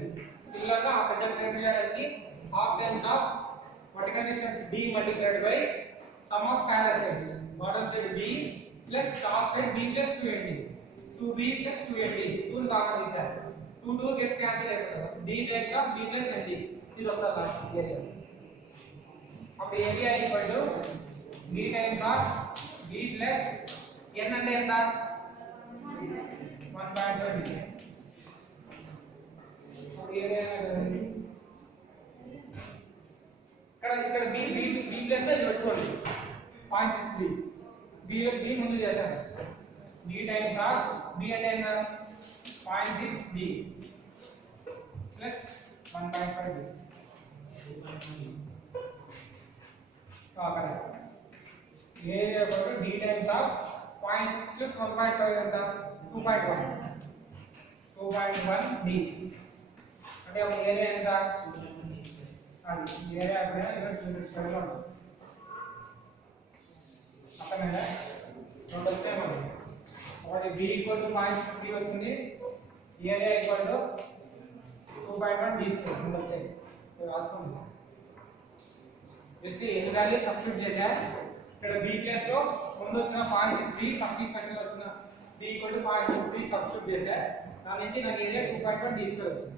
similar గా ఆ పెద్ద ట్రెపెజాయిడల్ కి half times of vertical distance d multiplied by sum of parallel sides bottom side b plus top side b plus 2nd 2b plus 2nd 2 ని common తీశారు 2 gets cancel అయిపోతుంది d times of b plus nd ఇది వస్తుంది last area అప్పుడు area equal to b times of b plus n అంటే ఎంత 1.5 metre అప్పుడు area ఇక్కడ b ప్లస్ లో ఇది పెట్టుకోండి 0.6 b ముందు చేశాను b టైమ్స్ ఆఫ్ b అంటే ఎంత 0.6 b ప్లస్ 1.5 b కాకర ఏరియా కొరకు d టైమ్స్ ఆఫ్ 0.6 plus 1.5 ఎంత 2.1 d అంటే ఒక ఏరియా ఎంత అది ఏరియా పైన యూనిట్స్ యూనిట్స్ పైన ఉంటుంది అర్థమైందా రెండు వచ్చాయి మనకి ఒకటి b ఈక్వల్ టు 0.6 d వచ్చింది area equal to 2.1 d square రెండు వచ్చాయి రాసుకోండి జస్ట్ ఎన్ని వాల్యూస్ సబ్స్టిట్యూట్ చేశా ఇక్కడ b ప్లస్ లో ముందు వచ్చిన 0.6 d ఫస్ట్ ఈక్వేషన్ లో వచ్చిన b equal to 0.6 d substitute చేశా దాని నుంచి నాకు ఏరియా 2.1 d స్క్వేర్ వచ్చింది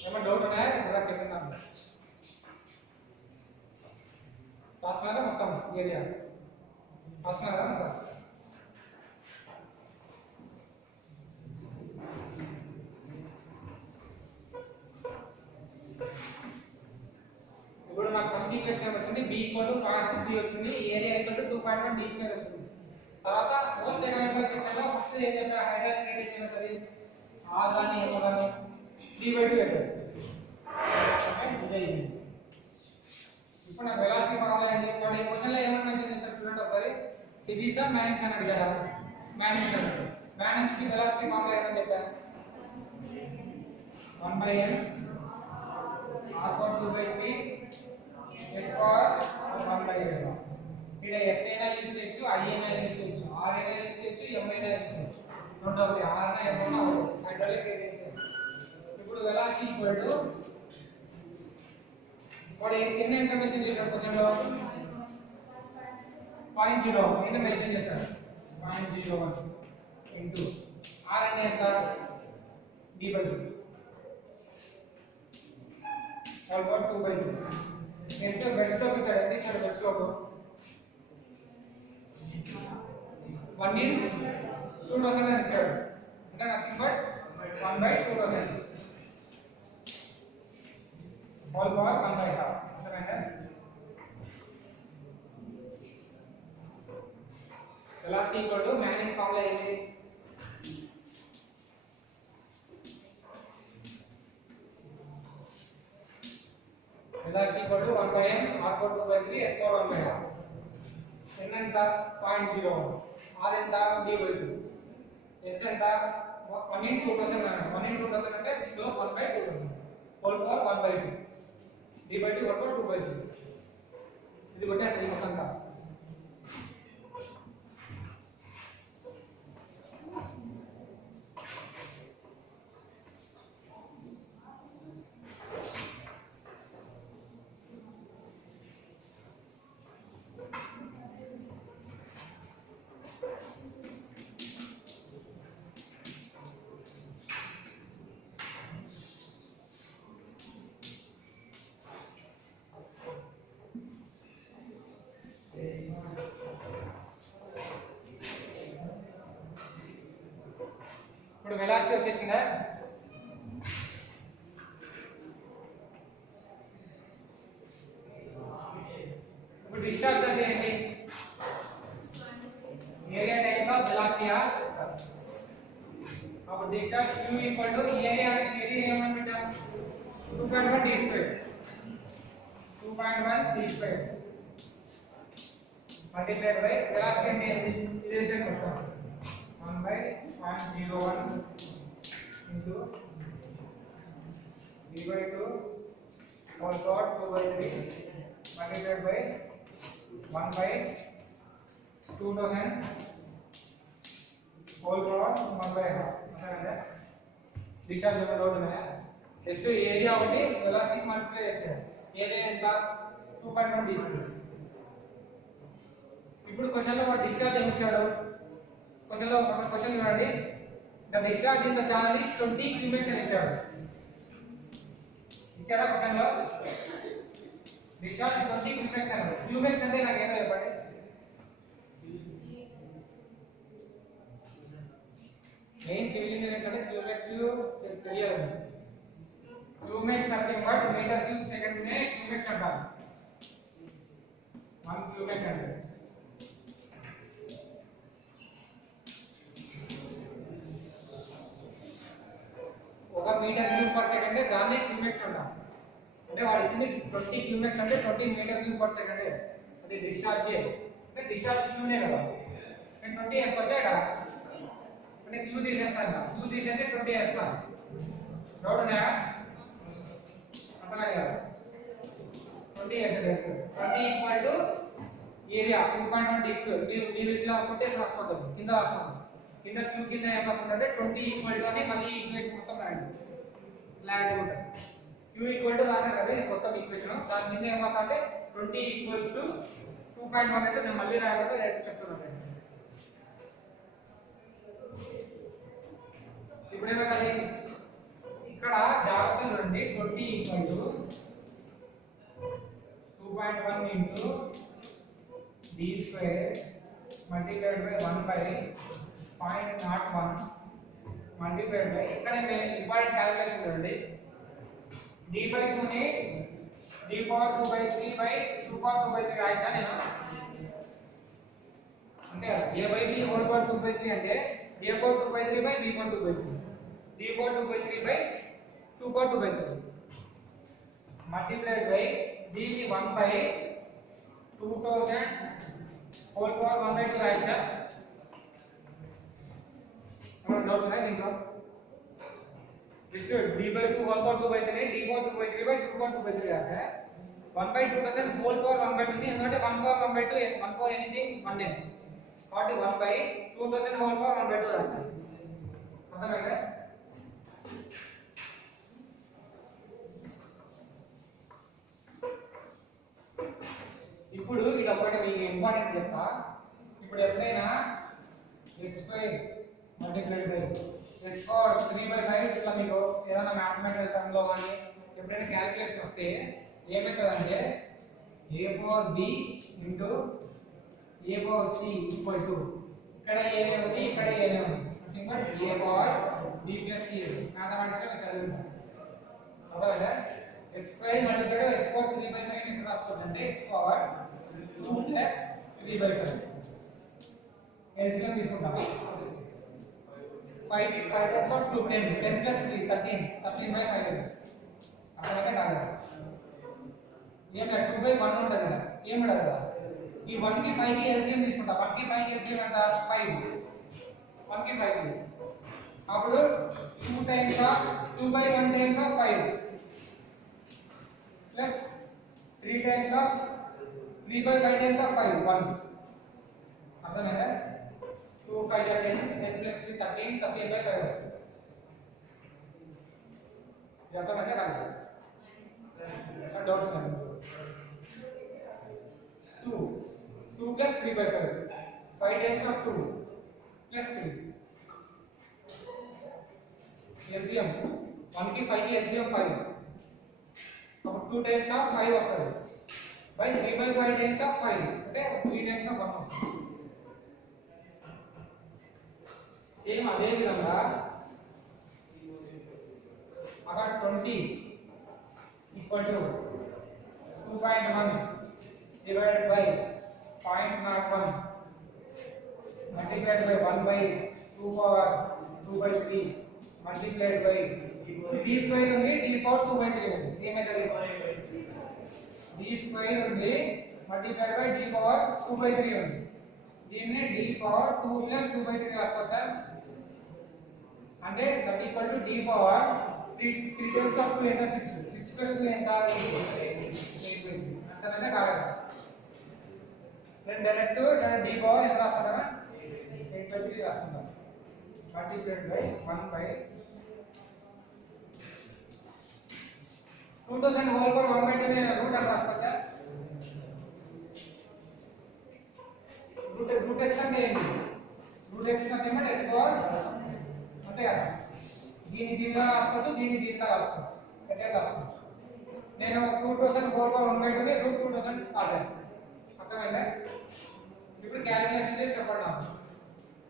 ఏమైనా డౌట్ ఉన్నాయా ఇలా చెప్తున్నాను రాసుకున్నారా మొత్తం ఏరియా రాసుకున్నారా అంతా ఈక్వేషన్ వచ్చింది b = 0.6b వచ్చింది, ఏరియా = 2.1 d స్క్వేర్ వచ్చింది. తర్వాత మోస్ట్ ఎకనామికల్ సెక్షన్ లో ఫస్ట్ ఏం చెప్పా, హైడ్రాలిక్ రేడియస్ ఏమవుతుంది, r గాని m గాని d/2 అవుతుంది. ఇదే ఇప్పుడు నా వెలాసిటీ ఫార్ములా ఏంటి, వాడు ఈ క్వశ్చన్ లో ఏమని మెన్షన్ చేశారు చూడండి ఒకసారి. సిరీస్ ఆఫ్ మ్యానింగ్స్ అని అడిగారా, మ్యానింగ్స్ అన్నాడు. మ్యానింగ్స్ కి వెలాసిటీ ఫార్ములా ఏమని చెప్పా, 1/m r/2/3 s/1/m. ఇక్కడ s అయినా యూస్ చేయొచ్చు, i అయినా యూస్ చేయొచ్చు, r అయినా యూస్ చేయొచ్చు, m అయినా యూస్ చేయొచ్చు. రెండు ఒకటి, r అయినా m అయినా ఒకటి, హైడ్రాలిక్ రేడియస్. ఇప్పుడు వెలాసిటీ ఈక్వల్ టు వాడు ఎన్ని ఎంత మెన్షన్ చేశాడు క్వశ్చన్ లో, 0.01 ఎంత మెన్షన్ చేశాడు, 0.01 ఇంటూ r అంటే ఎంత, d/2 2/2. నెక్స్ట్ బెడ్ స్లోప్ ఇచ్చాడు, ఎంత ఇచ్చాడు బెడ్ స్లోప్, 1/2000 అని ఇచ్చాడు. అంటే నథింగ్ బట్ 1/2000 all power 1/2. అర్థమైందా? వెలాసిటీ ఈక్వల్ టు మ్యానింగ్స్ ఫార్ములా ఏంటి, velocity equal to 1/m r/2/3 s/1/2. n ఎంత 0.01, r ఎంత d/2, s ఎంత 1/2000 అన్నాడు. 1/2000 అంటే slope 1/2000 whole power 1/2 d/2 whole power 2/3. ఇది కొట్టేసి మొత్తంగా ఇప్పుడు వెలాసిటీ వచ్చేసిందా, ఇప్పుడు డిశ్చార్జ్ అంటే ఏంటి, ఏరియా టైమ్స్ ఆఫ్ వెలాసిటీ ఆ. అప్పుడు డిశ్చార్జ్ q ఏరియా ఏమని పెట్టాం, 2.1 d² 2.1 d² multiplied by velocity అంటే ఇది రిజల్ట్ మొత్తం 1/0.01 into d/2 whole power 2/3 multiplied by 1/2000 whole power 1/2. అంటే డిశ్చార్జ్ ఎంత అవుతుందా, జస్ట్ ఏరియా ఒకటి వెలాసిటీ మల్టిప్లై చేసాడు, ఏరియా ఎంత 2.1 d². ఇప్పుడు క్వశ్చన్ లో వాడు డిశ్చార్జ్ ఏమి ఇచ్చాడు, క్వశ్చన్ లో క్వశ్చన్ చూడండి, the discharge in the channel is 20 cubits అని ఇచ్చాడు. ఇచ్చాడా క్వశ్చన్ లో, డిశ్చార్జ్ 20 క్యూబిక్స్ అన్నాడు. క్యూబిక్స్ అంటే నాకు ఏదో చెప్పండి, మెయిన్ సివిల్ ఇంజనీరింగ్స్ అంటే క్యూబిక్స్ తెలియాలి. Cubics nothing but meter cube second నే క్యూబిక్స్ అంటారు. 1 క్యూబిక్ అంటే ఒక మీటర్ క్యూబ్ పర్ సెకండ్, దాన్ని క్యూబిక్స్ అంటాం. అంటే వాడు ఇచ్చింది 20 క్యూబిక్స్ అంటే 20 మీటర్ క్యూబ్ పర్ సెకండ్. అది డిశ్చార్జ్ అంటే డిశ్చార్జ్ క్యూనే కదా, నేను 20 s వచ్చాడా అంటే క్యూ తీసేస్తాను, క్యూ తీసేసి 20 వేస్తాను. డౌట్ ఉన్నాయా, అర్థమయ్యా కదా, 20 వేసాడు. 20 ఈక్వల్ టు ఏరియా 2.1 d². మీరు ఇట్లా కొట్టేసి రాసుకోవాలి, కింద రాసుకోవాలి. కింద క్యూ కింద ఏం రాసుకుంటే 20 ఈక్వల్ టు అని మళ్ళీ ఈక్వేషన్ మొత్తం రాయండి, క్లారిటీ ఉంటుంది. క్యూ ఈక్వల్ టు రాశారు కదా కొత్త ఈక్వేషన్, దాని కింద ఏం రాసా అంటే 20 ఈక్వల్స్ టు 2.1 అంటే నేను మళ్ళీ రాయకుండా చెప్తున్నాను. ఇప్పుడు ఏమైంది, ఇక్కడ జాగ్రత్త చూడండి, 20 equal to 2.1 into d² multiplied by 1/0.01 multiplied by, ఇక్కడ ఇంపార్టెంట్ క్యాలిక్యులేషన్ చూడండి, d/2 ని d power 2 by 3 by 2 power 2 by 3 రాయొచ్చా నేను అంటే a by b whole power 2 by 3 అంటే a power 2 by 3 by b power 2 by 3 d power 2 by 3 by 2 power 2 by 3 multiplied by d కి 1 by 2000 whole power 1 by 2 రాయొచ్చా ఏమైనా doubts ఉన్నాయా దీంట్లో d by 2 whole power 2 by 3 d power 2 by 3 by 2 power 2 by 3 రాసా 1 by 2% whole power 1 by 2 ని ఎందుకంటే 1 power 1 by 2 1 power anything 1 ఏ కాబట్టి 1 by 2% whole power 1 by 2 రాసా అర్థమైందా ఇప్పుడు ఇది ఒకటి మీకు ఇంపార్టెంట్ చెప్తా ఇప్పుడు ఎప్పుడైనా x² multiplied by x power 3/5 ఇట్లా మీకు ఏదైనా మ్యాథమెటికల్ టర్మ్ లో కానీ ఎప్పుడైనా క్యాలిక్యులేషన్ వస్తే ఏమవుతుందంటే a power b into a power c equal to ఇక్కడ a ఉంది ఇక్కడ a ఉంది simple a power b plus c mathematics లో చదువుతాం అర్థమైందా x² మల్టిప్లైడ్ x పవర్ 3/5 ని ఇక్కడ రాసుకోవచ్చు అంటే x పవర్ 2 ప్లస్ 3/5 ఎల్సిఎం తీసుకుంటాం 5 times of 2 10 plus 3 13/5 అర్థమైతే కాదు ఏం 2 by 1 ఉంటుంది కదా ఏం ఉండదు కదా ఈ 1 కి 5 కి ఎల్సిఎం తీసుకుంటా 1 కి 5 కి ఎల్సిఎం ఎంత 5 1 కి 5 అప్పుడు 2 times of 2 by 1 times of 5 plus 3 times of 3 by 5 times of 5 1 అర్థమైందా 2 5 10 10 plus 3 13 13/5 వస్తుంది అర్థమైందా కాదు డౌట్స్ ఉన్నాయి 2 plus 3/5 5 times of 2 plus 3 LCM 1 కి 5 కి LCM 5 అప్పుడు 2 times of 5 వస్తుంది by 3/5 times of 5 అంటే 3 times of 1 వస్తుంది సేమ్ అదే విధంగా అక్కడ 20 equal to 2.1 divided by 0.01 multiplied by 1 by 2 power 2 by 3 multiplied by d square ఉంది d power 2 by 3 ఉంది ఏమైతది d square ఉంది multiplied by d power 2 by 3 ఉంది దీన్ని d power 2 plus 2 by 3 రాసుకోవచ్చా అంటే that equal to d power 3 times of 2 ఎంత 6 plus 2 ఎంత 8 అంతేనా కాదా నేను డైరెక్ట్ d పవర్ ఎంత రాసుకుంటానా 8/3 రాసుకుంటాను multiplied by 1 by 2000 whole power 1 by 2 ని రూట్ అని రాసుకోవచ్చా రూట్ x అంటే ఏంటి రూట్ x అంటే ఏమంటే x పవర్ అంతే కదా దీనిగా రాసుకోవచ్చు దీనిగా రాసుకోవచ్చు ఎట్లా రాసుకోవచ్చు నేను 2000 హోల్ పవర్ 1 బై 2 ని రూట్ 2000 రాశాను అర్థమైందా ఇప్పుడు క్యాలిక్యులేషన్ చేసి చెప్పండి నాకు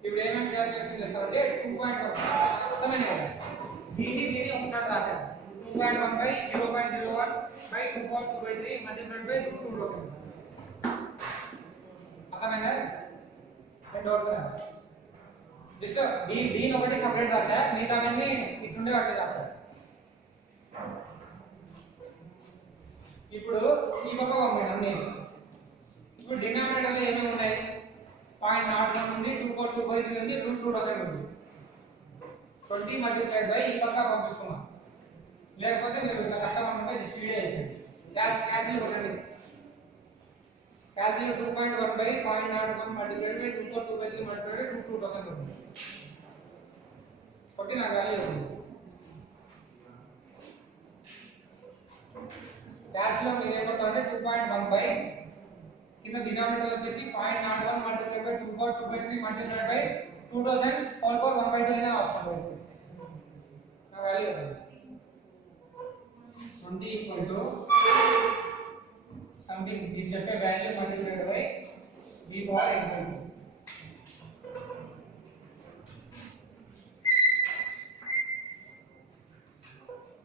ఇప్పుడు ఏమేమి క్యాలిక్యులేషన్ చేస్తారంటే 2.1 అర్థమైంది కదా దీన్ని ఒకసారి రాశాను 2.1 by 0.01 by 2 power 2 by 3 multiplied by 2000 అర్థమైందా డౌట్స్ జస్ట్ d ఒకటి సెపరేట్ రాసా మిగతావన్నీ ఇట్లుండే వాటి రాసా ఇప్పుడు ఈ పక్క పంపాను అన్ని ఇప్పుడు డినామినేటర్ లో ఏమేమి ఉన్నాయి 0.01 ఉంది 2 power 2 by 3 ఉంది రూట్ 2000 ఉంది 20 మల్టిప్లైడ్ బై ఈ పక్క పంపిస్తున్నాం లేకపోతే మీరు ఇట్లా కష్టపడుతుంటే జస్ట్ వీడియో వేసేయండి క్యాచ్లు కొట్టండి క్యాచ్లు 2.1 by 0.01 multiplied by 2 power 2 by 3 multiplied by 2000 ఉంది కొట్టి నాకు వాల్యూ ఉంది క్యాచ్లో మీరు ఏమంటారంటే 2.1 by కింద డినామినేటర్ వచ్చేసి 0.01 multiplied by 2 power 2 by 3 multiplied by 2000 whole power 1 by 2 అనే వస్తుంది నా వాల్యూ 20 equal to something ఇది చెప్పే value multiplied by d power 8/2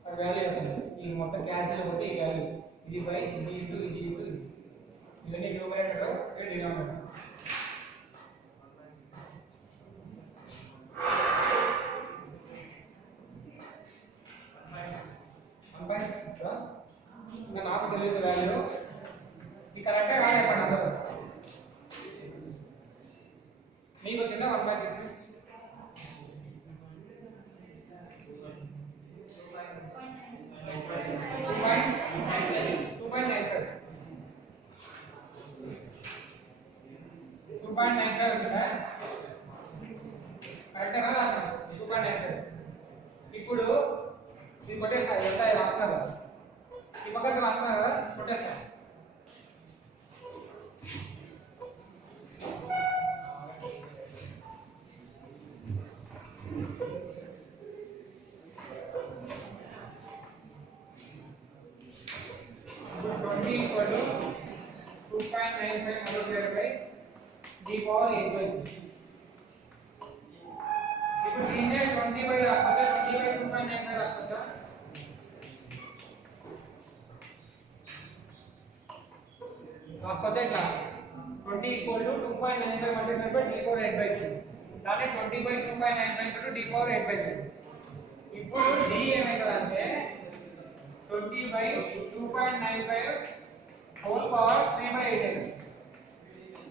ఆ వాల్యూ అవుతుంది ఈ మొత్తం క్యాన్సిల్ అయిపోతే ఈ వాల్యూ ఇది బై ఇది ఇంటూ ఇది ఇంటూ ఇది ఇవన్నీ న్యూమరేటర్ ఇది డినామినేటర్ ఇంకా నాకు తెలియదు వాల్యూ ఈ కరెక్టే రాయకండి అందరూ మీకు వచ్చిందా 1/66 2.95 వచ్చిందా కరెక్టేనా రాస్తాను 2.95 ఇప్పుడు ఇది కొట్టేసా ఎంత రాస్తున్నారు ఈ పక్కన రాస్తున్నారు కదా కొట్టేసా ఇప్పుడు 20 = 2.95 multiplied by d power 8/3 ఇప్పుడు దీన్నే 20 బై రాసుకోవచ్చా 20 బై 2.95 రాసుకోవచ్చా రాసుకోవచ్చా ఇట్లా 20 = 2.95 multiplied by d power 8/3 దాన్ని 20 బై 2.95 d power 8/3 ఇప్పుడు d ఏమైతదంటే 20 బై 2.95 హోల్ పవర్ 3/8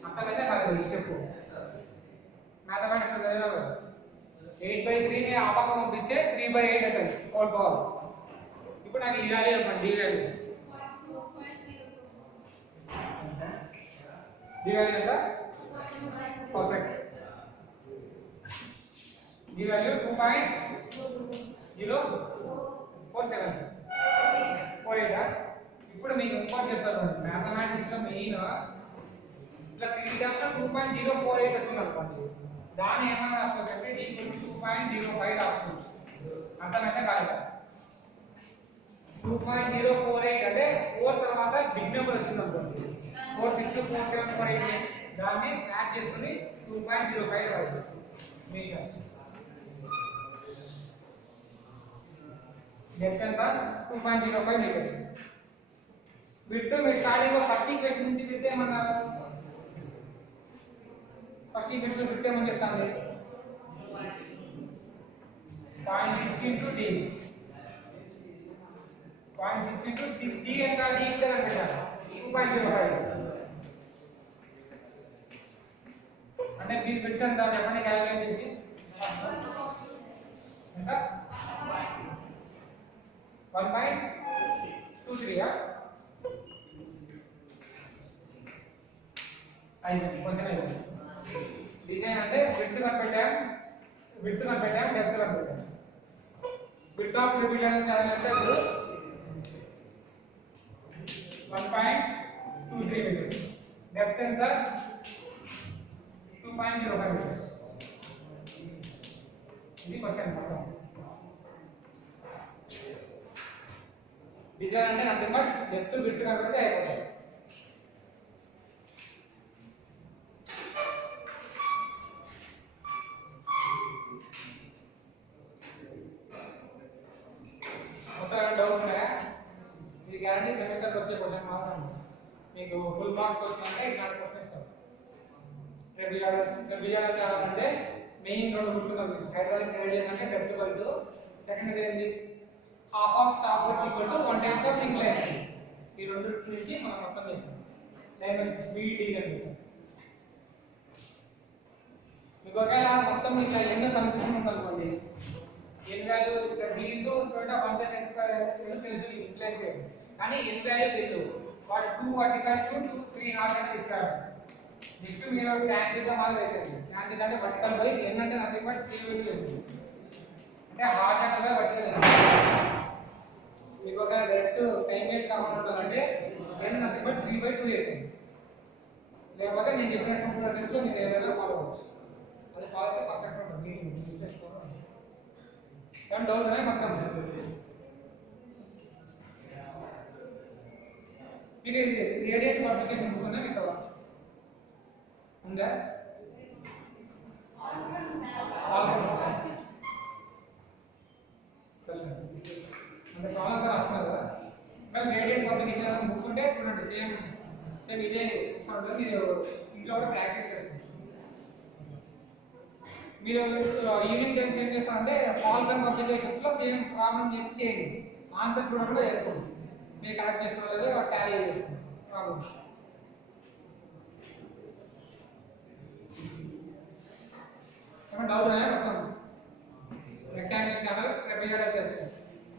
అంతకైతే కాదు ఈ స్టెప్ మ్యాథమెటిక్స్ చదివినా కదా 8/3 ని ఆ పక్క పంపిస్తే 3/8 అవుతుంది హోల్ పవర్ ఇప్పుడు నాకు ఈ వాల్యూ చెప్పండి d వాల్యూ ఎంత పర్ఫెక్ట్ d వాల్యూ 2.047 ఇప్పుడు మీకు ఇంకోటి చెప్తాను మ్యాథమెటిక్స్ లో మెయిన్ ఇట్లా 3 టర్మ్స్ 2.048 వచ్చింది అనుకోండి దాన్ని ఏమన్నా రాసుకోవచ్చు అంటే d 2.05 రాసుకోవచ్చు అర్థమైతే కాదు 2.048 అంటే 4 తర్వాత బిగ్ నెంబర్ వచ్చింది అనుకోండి 46 47 48 దాన్ని యాడ్ చేసుకొని 2.05 రాయొచ్చు మీటర్స్ డెప్త్ ఎంత 2.05 మీటర్స్ విడ్త్ మీ స్టార్టింగ్ లో ఫస్ట్ ఈక్వేషన్ నుంచి విడ్త్ ఏమన్నారు ఫస్ట్ ఈక్వేషన్ లో విడ్త్ ఏమని చెప్తాను 0.6 into d 0.6 into d ఎంత d ఇక్కడ పెట్టాను 2.05 అంటే మీ విడ్త్ ఎంత చెప్పండి క్యాలిక్యులేట్ చేసి ఎంత 1.23 క్వశ్చన్ అయిపోయింది డిజైన్ అంటే విడ్త్ కనిపెట్టాం డెప్త్ కనిపెట్టాం విడ్త్ ఆఫ్ ట్రిబ్యులర్ ఛానల్ అంటే ఇప్పుడు 1.23 మీటర్స్ డెప్త్ ఎంత 2.05 మీటర్స్ ఇది క్వశ్చన్ మొత్తం డిజైన్ అంటే నథింగ్ బట్ డెప్త్ విడ్త్ కనిపెడితే అయిపోతుంది డౌట్స్ ఉన్నాయా ఇది గ్యారంటీ సెమిస్టర్ వచ్చే క్వశ్చన్ మాత్రం మీకు ఫుల్ మార్క్స్ క్వశ్చన్ అంటే ఇట్లాంటి క్వశ్చన్ ఇస్తాం ట్రిబ్యులర్ కావాలంటే మెయిన్ రెండు గుర్తున్నది హైడ్రాలిక్ రేడియస్ అంటే డెప్త్ బల్ట్ సెకండ్ ఏంది half of top width equal to 1/10 of inclination ఈ రెండు నుంచి మనం మొత్తం చేస్తాం లైన్ వచ్చి స్పీడ్ డి అని మీకు ఒకవేళ మొత్తం ఇట్లా ఎన్ని కన్ఫ్యూజన్ ఉందనుకోండి n value d into square root of 1 plus n square తెలుసు ఇంక్లైన్ చేయండి కానీ n వాల్యూ తెలుసు వాట్ 2 వర్టికల్ టు 3 హార్డ్ అనేది ఇచ్చాడు జస్ట్ మీరు tan θ మాల్ వేసేయండి tan θ అంటే వర్టికల్ బై n అంటే నథింగ్ బట్ 3 వాల్యూ వేసేయండి అంటే హార్డ్ అంటే వర్టికల్ మీకు ఒక డైరెక్ట్ టైం వేస్ట్ కాకుండా ఉండాలంటే n నథింగ్ బట్ 3/2 వేసేయండి లేకపోతే నేను చెప్పిన టూ ప్రాసెస్ లో మీరు ఏదైనా ఫాలో అవ్వచ్చు అది ఫాలో అయితే పర్ఫెక్ట్ ఉంటుంది మీరు యూజ్ చేసుకోవాలి kan డౌట్ అనే మొత్తం మీకు రేడియస్ అప్లికేషన్ ఉందా మీకు ఉందా అంటే కాలం రాస్తున్నారు కదా రేడియస్ అప్లికేషన్ ఏదైనా బుక్ ఉంటే చూడండి, సేమ్ సేమ్ ఇదే ఉంటుంది. మీరు ఇంట్లో కూడా ప్రాక్టీస్ చేసుకోండి. మీరు ఈవినింగ్ టైమ్స్ ఏం చేస్తారంటే ఫాల్కన్ అప్లికేషన్స్లో సేమ్ ప్రాబ్లం చేసి చేయండి, ఆన్సర్ కూడా చేసుకోండి. మీరు కరెక్ట్ చేసుకోలేదు ట్యాలీ చేసుకోండి ప్రాబ్లం. ఏమైనా డౌట్ ఉన్నాయా? మొత్తం rectangle channel trapezoidal circle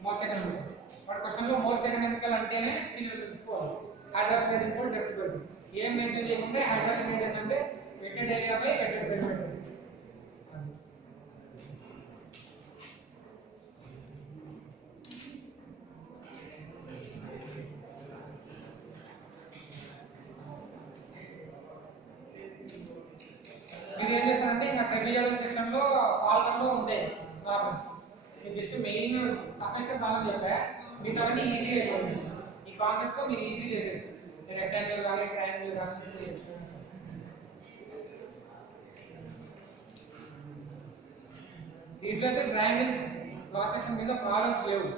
most economical. వాటి క్వశ్చన్లో మోస్ట్ ఎకనామికల్ అంటేనే మీరు తెలుసుకోవాలి. హైడ్రాలిక్ రేడియస్ కూడా డెప్త్ పెట్టి ఏం మెన్షన్ చేయకుంటే హైడ్రాలిక్ రేడియస్ అంటే vetted area by vetted perimeter. మీరు ఏం చేస్తారంటే ఇంకా ట్రెపెజాయిడల్ సెక్షన్లో ఫాల్కన్లో ఉంటాయి ప్రాబ్లమ్స్. మీరు జస్ట్ మెయిన్ అఫెక్షన్ ప్రాబ్లం చెప్పా, మిగతావన్నీ ఈజీ అయిపోతుంది. ఈ కాన్సెప్ట్తో మీరు ఈజీ చేసేయచ్చు. రెక్టాంగిల్ కానీ ట్రయాంగిల్ కానీ దీంట్లో అయితే ట్రయాంగిల్ క్రాస్ సెక్షన్ మీద ప్రాబ్లమ్స్ లేవు.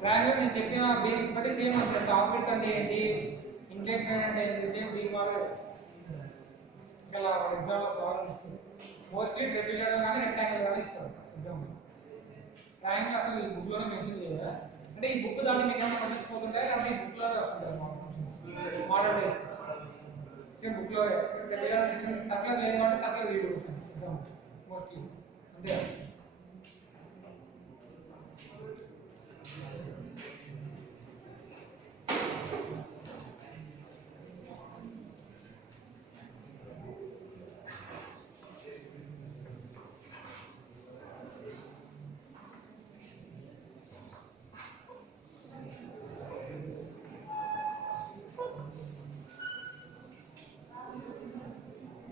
ట్రయాంగిల్ నేను చెప్పిన బేసిక్స్ బట్టి సేమ్ ఉంటుంది. టాపిక్ అంటే ఏంటి, ఇంటెన్షన్ అంటే ఏంటి, సేమ్ దీని మాదిరి ఇలా ఎగ్జామ్లో ప్రాబ్లమ్స్ మోస్ట్లీ ట్రెపెజాయిడల్ కానీ రెక్టాంగిల్ కానీ ఇస్తారు ఎగ్జామ్. ట్రయాంగిల్ అసలు ఈ బుక్లోనే మెన్షన్ చేయాలి. అంటే ఈ బుక్ దాన్ని మీకు ఏమైనా క్వశ్చన్స్ పోతుంటాయి, అంటే ఈ బుక్లోనే వస్తుంటాయి మోడల్ డే సేమ్ బుక్లో. ట్రెపెజాయిడల్ సెక్షన్ సర్కిల్ లేదు కాబట్టి circle read questions exam mostly అంతే.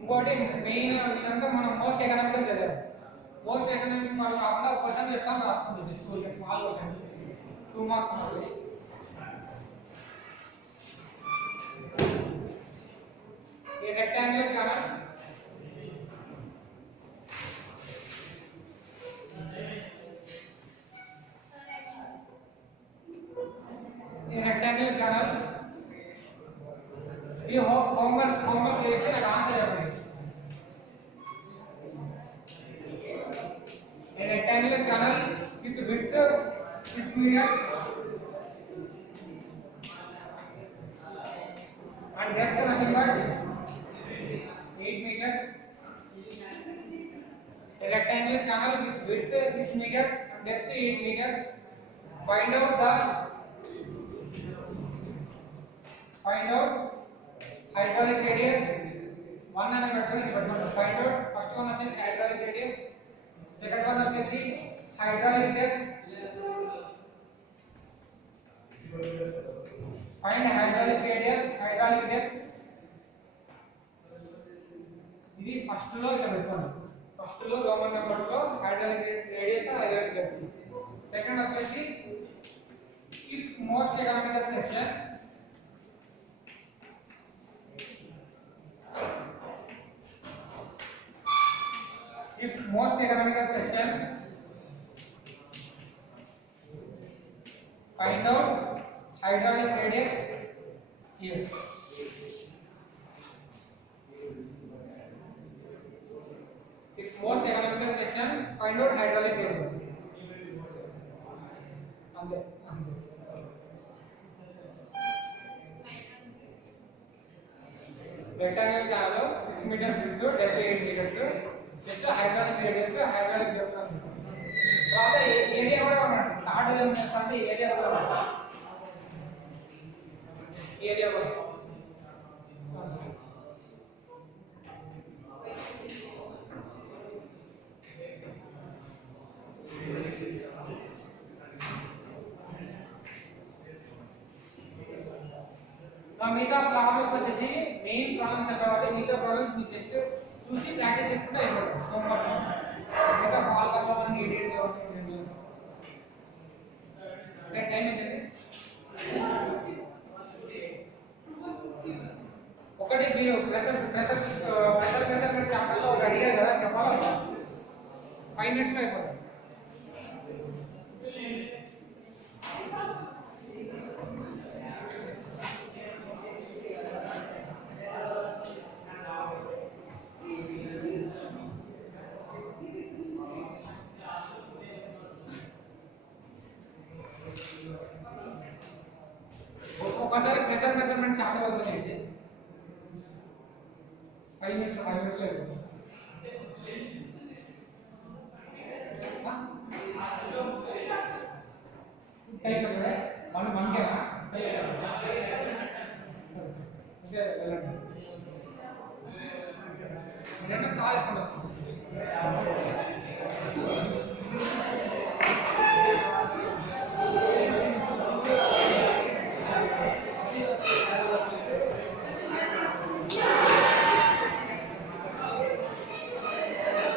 ఇంకోటి మెయిన్ ఇదంతా మనం మోస్ట్ ఎకనామికల్ చదివాం. మోస్ట్ ఎకనామిక్ వాళ్ళు కాకుండా క్వశ్చన్ చెప్తాను రాసుకుంటుంది. జస్ట్ స్మాల్ క్వశ్చన్ 2 మార్క్స్ మాత్రమే. ఈ రెక్టాంగులర్ ఛానల్ ఈ హోంవర్క్ చేసి నాకు ఆన్సర్ చెప్పండి. A rectangular channel with width 6 meters and depth nothing but 8 meters. A rectangular channel with width 6 meters and depth 8 meters. Find out hydraulic radius. One and find out first one is hydraulic radius. Second one is hydraulic depth. Find hydraulic radius, hydraulic depth. ఇది first లో ఇలా పెట్టుకోండి. First లో Roman numbers లో hydraulic radius, hydraulic depth. Second వచ్చేసి if most economical section find out hydraulic radius here. If most economical section find out hydraulic radius. Rectangular channel 6 meters width, depth 8 meters. Just hydraulic radius, hydraulic depth. తర్వాత area కూడా ఉన్నాడు. Third ఏం చేస్తారంటే area కూడా area కూడా మిగతా problems వచ్చేసి main problems కాబట్టి మిగతా ప్రాబ్లమ్స్ మీరు జస్ట్ చూసి ప్రాక్టీస్ చేసుకుంటే అయిపోతుంది. మిగతా ఫాల్ కలవాలని ఈడియట్ టైం ఏంటండి? ఒకటి మీరు ప్రెషర్ చాప్టర్లో ఒక అడిగారు కదా, చెప్పాలి కదా. 5 minutes లో అయిపోతుంది. మెజర్మెంట్ చాలా అవుతుంది 5 minutes లో అయిపోతుంది టైం అంటే మనం మనకేనా సరే ఓకే వెళ్ళండి నేను సాధిస్తున్నాను